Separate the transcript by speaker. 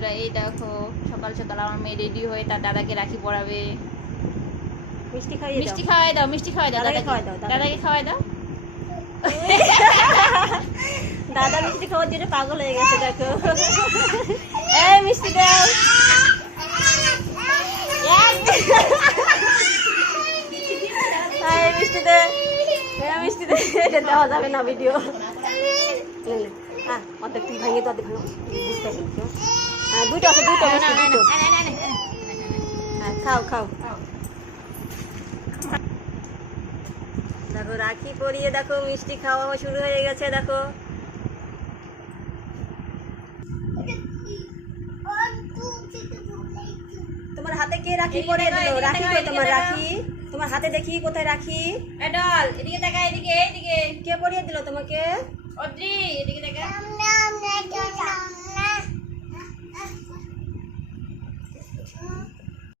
Speaker 1: বন্ধুরা এই দেখো সকাল সকাল আমার মেয়ে রেডি হয়ে তার দাদাকে রাখি পরাবে।
Speaker 2: মিষ্টি খাইয়ে
Speaker 1: মিষ্টি খাওয়াই দাও মিষ্টি খাওয়াই দাও
Speaker 2: দাদাকে খাওয়াই দাও, দাদাকে।
Speaker 1: খাওয়াই দাও।
Speaker 2: দাদা মিষ্টি খাওয়ার জন্য পাগল হয়ে গেছে দেখো। এই মিষ্টি দাও। মিষ্টি দে মিষ্টি দে। এটা দেওয়া যাবে না ভিডিও। অর্ধেক ভাঙিয়ে তো অর্ধেক বুঝতে পারছি? দুটো আছে দুটো মিষ্টি দুটো হ্যাঁ খাও খাও দেখো রাখি পরিয়ে দেখো মিষ্টি খাওয়া শুরু হয়ে গেছে দেখো তোমার হাতে কে রাখি
Speaker 1: পরে
Speaker 2: দিল রাখি কই তোমার রাখি তোমার হাতে দেখি কোথায় রাখি
Speaker 1: ডল এদিকে তাকা এদিকে এদিকে
Speaker 2: কে পরিয়ে দিল তোমাকে
Speaker 1: অদ্রি এদিকে তাকা